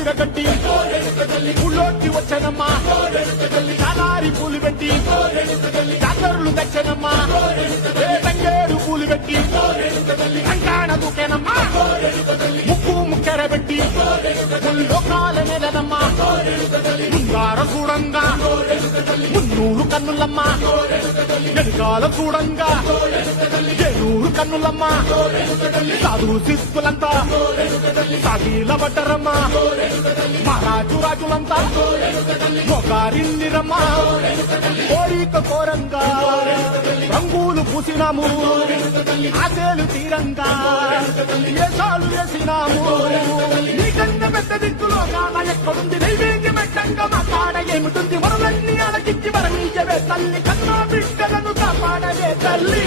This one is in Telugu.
విరగట్టి ఊళ్ళోకి వచ్చనమ్మా చాలారి పూలు పెట్టి జాతరలు తెచ్చనమ్మా తంగేడు పూలు పెట్టి కంకాణ దూకేనమ్మా ముక్కు ముక్కెర పెట్టి లోకాల నెలనమ్మా ముంగార చూడంగా మున్నూరు కన్నులమ్మా వెనుకాల చూడంగా ఏనూరు కన్నులమ్మా సాధు శిస్తులంతా సాగిల పడ్డరమ్మా మహారాజు రాజులంతా మొగారిల్లిరమ్మా కోరిక కోరంగా రంగులు పూసినాము ఆశలు తీరంగా ఏసాలు వేసినాము నీకన్నా పెద్ద దిక్కులో కాన ఎక్కడుంది నైవేద్యం పెట్టంగా మా కాడ ఏమిటుంది వరలన్నీ అలకించి వరమీయవే తల్లి కన్నా బిడ్డలను కాపాడవే తల్లి